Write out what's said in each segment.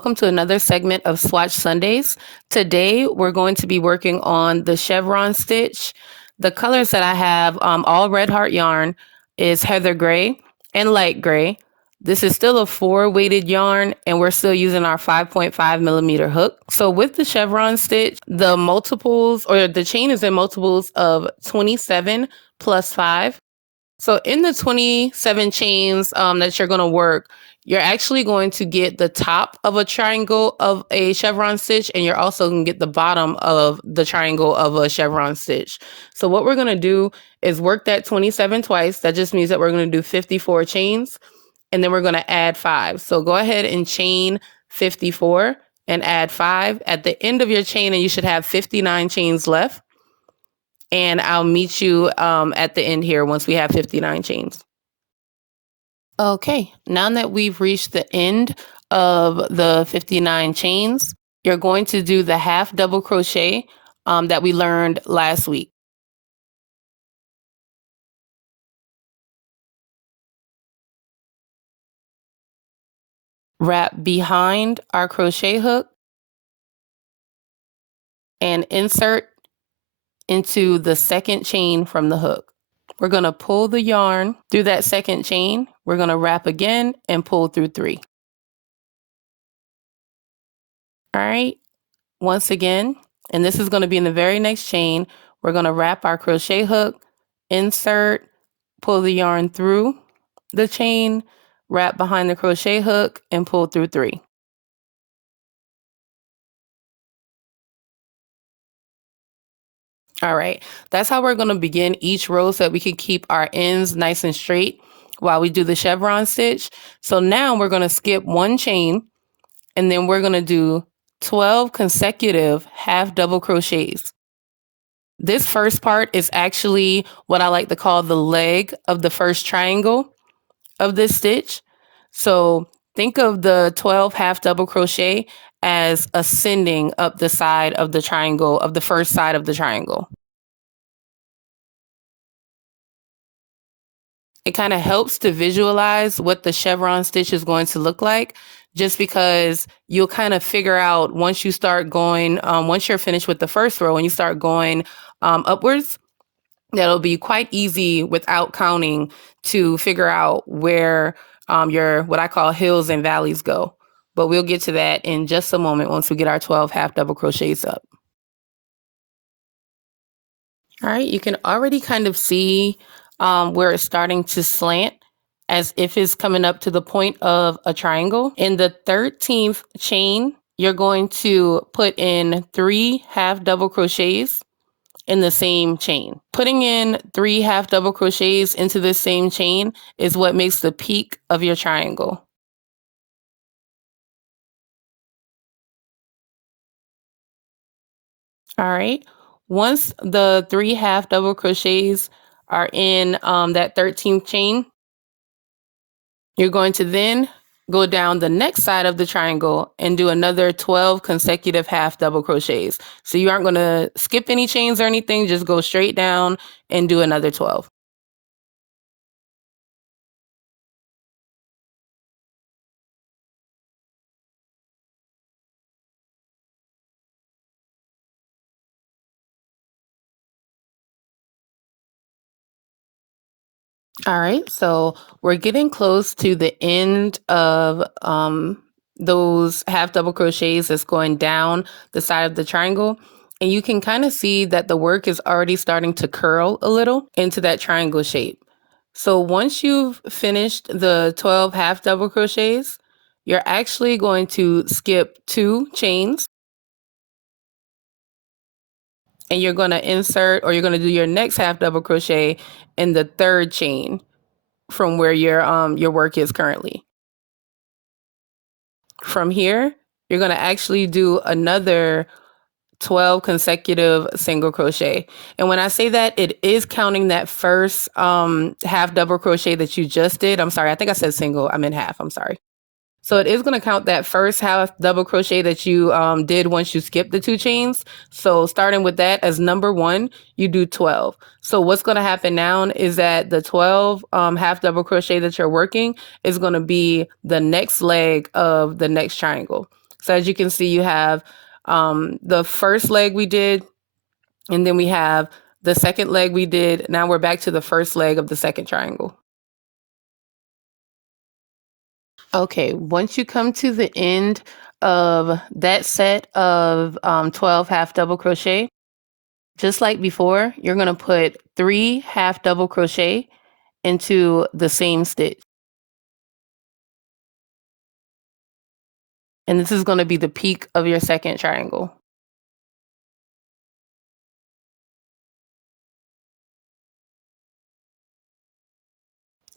welcome to another segment of Swatch Sundays. Today, we're going to be working on the Chevron Stitch. The colors that I have, all Red Heart yarn, is Heather Gray and Light Gray. This is still a 4-weighted yarn, and we're still using our 5.5 millimeter hook. So with the Chevron Stitch, the multiples, or the chain is in multiples of 27 plus 5. So in the 27 chains that you're going to work, you're actually going to get the top of a triangle of a chevron stitch, and you're also going to get the bottom of the triangle of a chevron stitch. So what we're going to do is work that 27 twice. That just means that we're going to do 54 chains, and then we're going to add 5. So go ahead and chain 54 and add 5 at the end of your chain, and you should have 59 chains left. And I'll meet you at the end here once we have 59 chains. Okay, now that we've reached the end of the 59 chains, you're going to do the half double crochet that we learned last week. Wrap behind our crochet hook and insert into the second chain from the hook. We're going to pull the yarn through that second chain. We're going to wrap again and pull through 3. All right, once again, and this is going to be in the very next chain, we're going to wrap our crochet hook, insert, pull the yarn through the chain, wrap behind the crochet hook, and pull through 3. All right, that's how we're going to begin each row so that we can keep our ends nice and straight while we do the chevron stitch. So now we're going to skip 1 chain, and then we're going to do 12 consecutive half double crochets. This first part is actually what I like to call the leg of the first triangle of this stitch. So think of the 12 half double crochet as ascending up the side of the triangle, of the first side of the triangle. It kind of helps to visualize what the chevron stitch is going to look like, just because you'll kind of figure out once you start going, once you're finished with the first row and you start going upwards, that'll be quite easy without counting to figure out where your, what I call hills and valleys go. But we'll get to that in just a moment once we get our 12 half double crochets up. All right, you can already kind of see where it's starting to slant as if it's coming up to the point of a triangle. In the 13th chain, you're going to put in 3 half double crochets in the same chain. Putting in 3 half double crochets into the same chain is what makes the peak of your triangle. All right. Once the 3 half double crochets are in that 13th chain, you're going to then go down the next side of the triangle and do another 12 consecutive half double crochets. So you aren't going to skip any chains or anything, just go straight down and do another 12. All right, so we're getting close to the end of those half double crochets that's going down the side of the triangle. And you can kind of see that the work is already starting to curl a little into that triangle shape. So once you've finished the 12 half double crochets, you're actually going to skip 2 chains. And you're going to insert, or you're going to do your next half double crochet in the 3rd chain from where your work is currently. From here, you're going to actually do another 12 consecutive single crochet. And when I say that, it is counting that first half double crochet that you just did. I'm sorry, I think I said single, I meant half, I'm sorry. So it is going to count that first half double crochet that you did once you skipped the 2 chains. So starting with that as number 1, you do 12. So what's going to happen now is that the 12 half double crochet that you're working is going to be the next leg of the next triangle. So as you can see, you have the first leg we did, and then we have the second leg we did. Now we're back to the first leg of the second triangle. Okay, once you come to the end of that set of 12 half double crochet, just like before, you're going to put 3 half double crochet into the same stitch. And this is going to be the peak of your second triangle.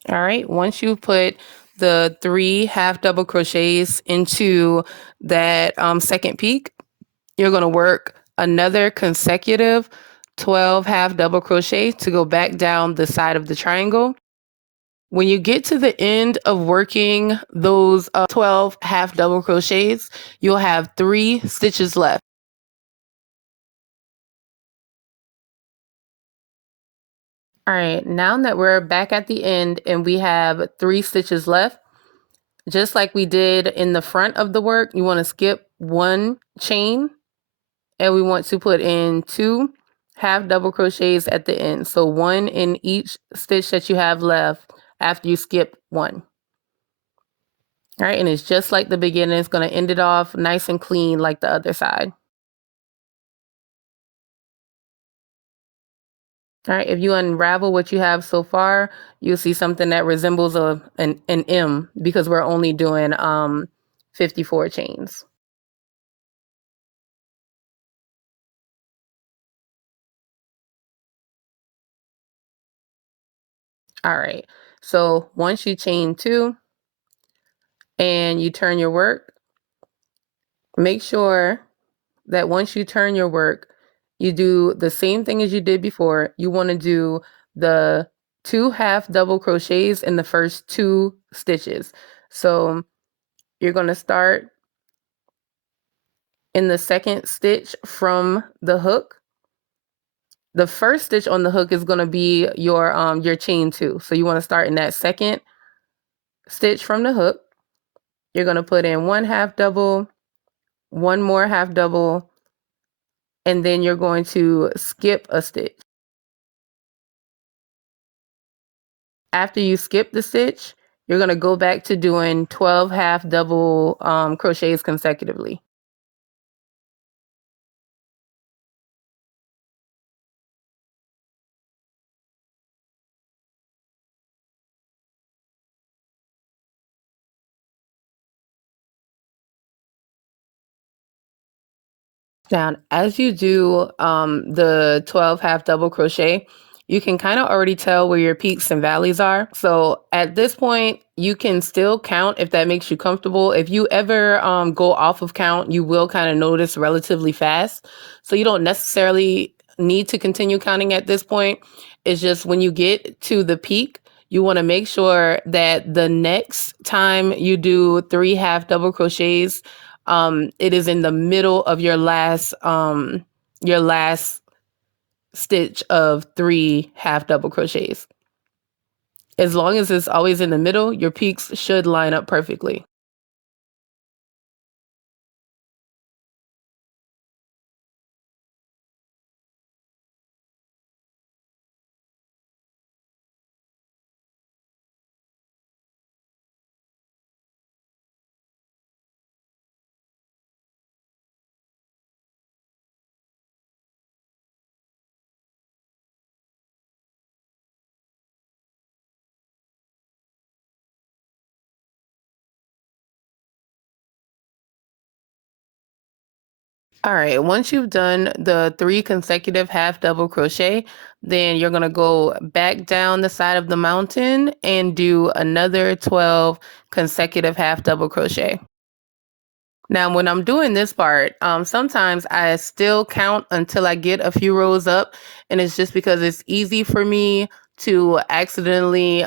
All right, once you put the 3 half double crochets into that second peak, you're going to work another consecutive 12 half double crochet to go back down the side of the triangle. When you get to the end of working those 12 half double crochets, you'll have 3 stitches left. All right, now that we're back at the end and we have 3 stitches left, just like we did in the front of the work, you want to skip 1 chain, and we want to put in 2 half double crochets at the end. So 1 in each stitch that you have left after you skip 1. All right, and it's just like the beginning. It's going to end it off nice and clean like the other side. All right, if you unravel what you have so far, you'll see something that resembles an M, because we're only doing 54 chains. All right, so once you chain 2 and you turn your work, make sure that once you turn your work, you do the same thing as you did before. You want to do the 2 half double crochets in the first 2 stitches. So you're going to start in the second stitch from the hook. The first stitch on the hook is going to be your chain 2. So you want to start in that second stitch from the hook. You're going to put in 1 half double, 1 more half double, and then you're going to skip a stitch. After you skip the stitch, you're going to go back to doing 12 half double crochets consecutively. Now, as you do the 12 half double crochet, you can kind of already tell where your peaks and valleys are. So at this point, you can still count if that makes you comfortable. If you ever go off of count, you will kind of notice relatively fast. So you don't necessarily need to continue counting at this point. It's just when you get to the peak, you want to make sure that the next time you do 3 half double crochets, it is in the middle of your last stitch of 3 half double crochets. As long as it's always in the middle, your peaks should line up perfectly. All right, once you've done the 3 consecutive half double crochet, then you're going to go back down the side of the mountain and do another 12 consecutive half double crochet. Now, when I'm doing this part, sometimes I still count until I get a few rows up, and it's just because it's easy for me to accidentally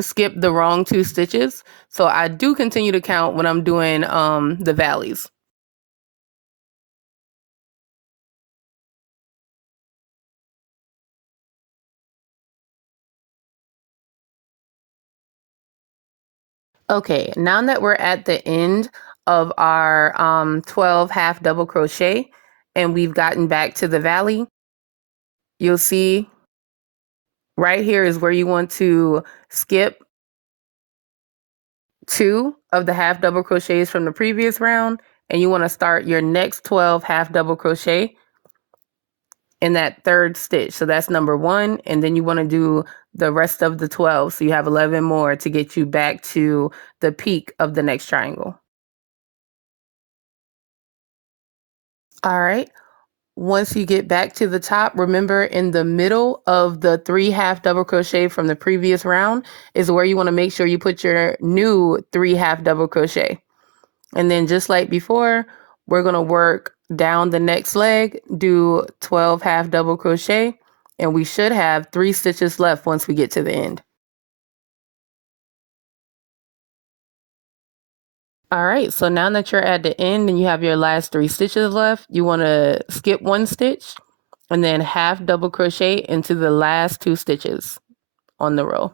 skip the wrong 2 stitches. So I do continue to count when I'm doing the valleys. Okay, now that we're at the end of our 12 half double crochet and we've gotten back to the valley, you'll see right here is where you want to skip 2 of the half double crochets from the previous round, and you want to start your next 12 half double crochet in that third stitch. So that's number 1, and then you want to do the rest of the 12. So you have 11 more to get you back to the peak of the next triangle. All right. Once you get back to the top, remember in the middle of the 3 half double crochet from the previous round is where you want to make sure you put your new 3 half double crochet. And then just like before, we're going to work down the next leg, do 12 half double crochet, and we should have 3 stitches left once we get to the end. All right, so now that you're at the end and you have your last 3 stitches left, you want to skip 1 stitch and then half double crochet into the last 2 stitches on the row.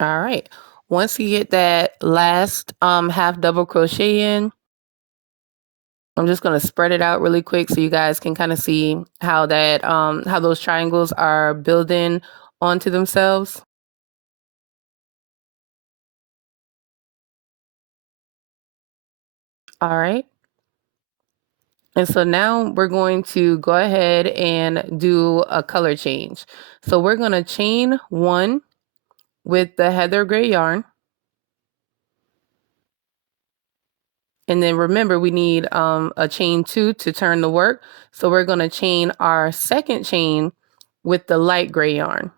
All right. Once you get that last half double crochet in, I'm just going to spread it out really quick so you guys can kind of see how that how those triangles are building onto themselves. All right. And so now we're going to go ahead and do a color change. So we're going to chain 1 with the heather gray yarn. And then remember, we need a chain 2 to turn the work. So we're going to chain our second chain with the light gray yarn.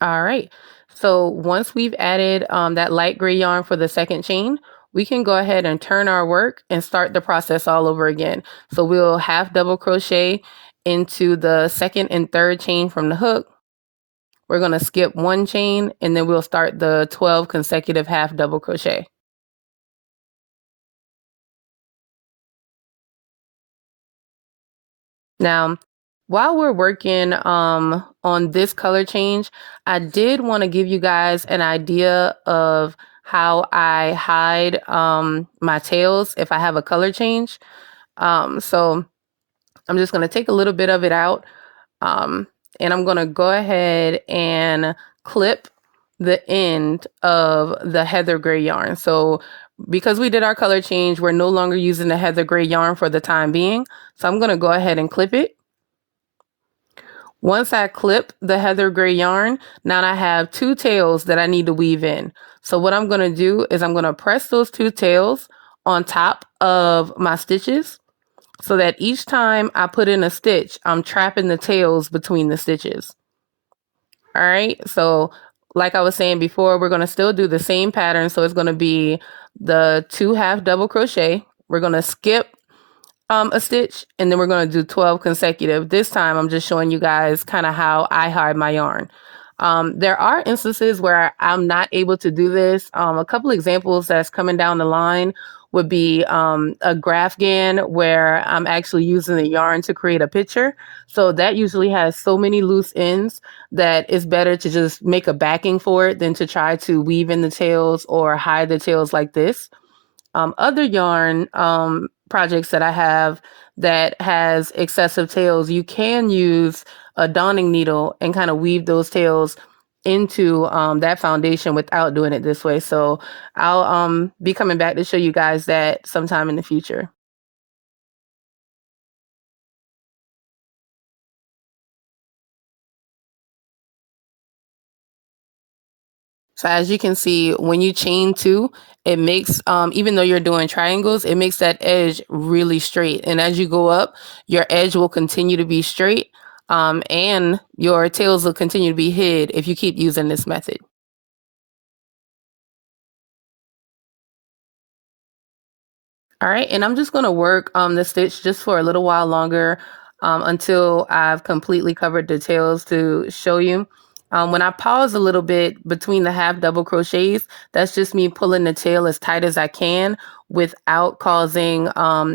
All right. So once we've added that light gray yarn for the second chain, we can go ahead and turn our work and start the process all over again. So we'll half double crochet into the second and third chain from the hook. We're going to skip 1 chain and then we'll start the 12 consecutive half double crochet. Now, while we're working on this color change, I did want to give you guys an idea of how I hide my tails if I have a color change. So I'm just going to take a little bit of it out um, and I'm going to go ahead and clip the end of the heather gray yarn. So because we did our color change, we're no longer using the heather gray yarn for the time being. So I'm going to go ahead and clip it. Once I clip the heather gray yarn, now I have 2 tails that I need to weave in. So what I'm going to do is I'm going to press those 2 tails on top of my stitches so that each time I put in a stitch, I'm trapping the tails between the stitches. All right. So like I was saying before, we're going to still do the same pattern. So it's going to be the 2 half double crochet. We're going to skip a stitch and then we're going to do 12 consecutive. This time I'm just showing you guys kind of how I hide my yarn. There are instances where I'm not able to do this. A couple examples that's coming down the line would be a graph gan where I'm actually using the yarn to create a picture. So that usually has so many loose ends that it's better to just make a backing for it than to try to weave in the tails or hide the tails like this. Other yarn projects that I have that has excessive tails, you can use a donning needle and kind of weave those tails into that foundation without doing it this way. So I'll be coming back to show you guys that sometime in the future. So as you can see, when you chain 2, it makes, even though you're doing triangles, it makes that edge really straight. And as you go up, your edge will continue to be straight, and your tails will continue to be hid if you keep using this method. All right, and I'm just going to work the stitch just for a little while longer. until I've completely covered the tails to show you. When I pause a little bit between the half double crochets, that's just me pulling the tail as tight as I can without causing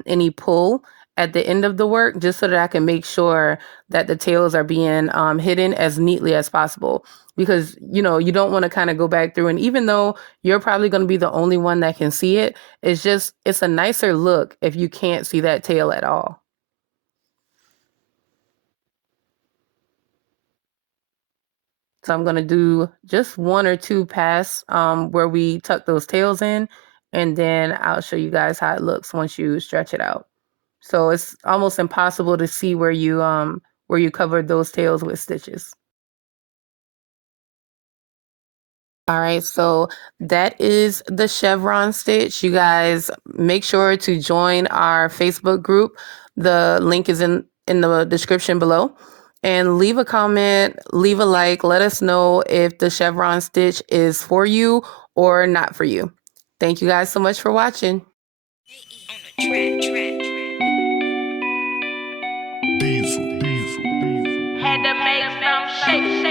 any pull at the end of the work, just so that I can make sure that the tails are being hidden as neatly as possible. Because, you know, you don't want to kind of go back through, and even though you're probably going to be the only one that can see it, it's a nicer look if you can't see that tail at all. So I'm going to do just one or two passes where we tuck those tails in, and then I'll show you guys how it looks once you stretch it out. So it's almost impossible to see where you covered those tails with stitches. All right, so that is the chevron stitch. You guys make sure to join our Facebook group. The link is in the description below. And leave a comment, leave a like, let us know if the chevron stitch is for you or not for you. Thank you guys so much for watching. Diesel. Had to make some shake.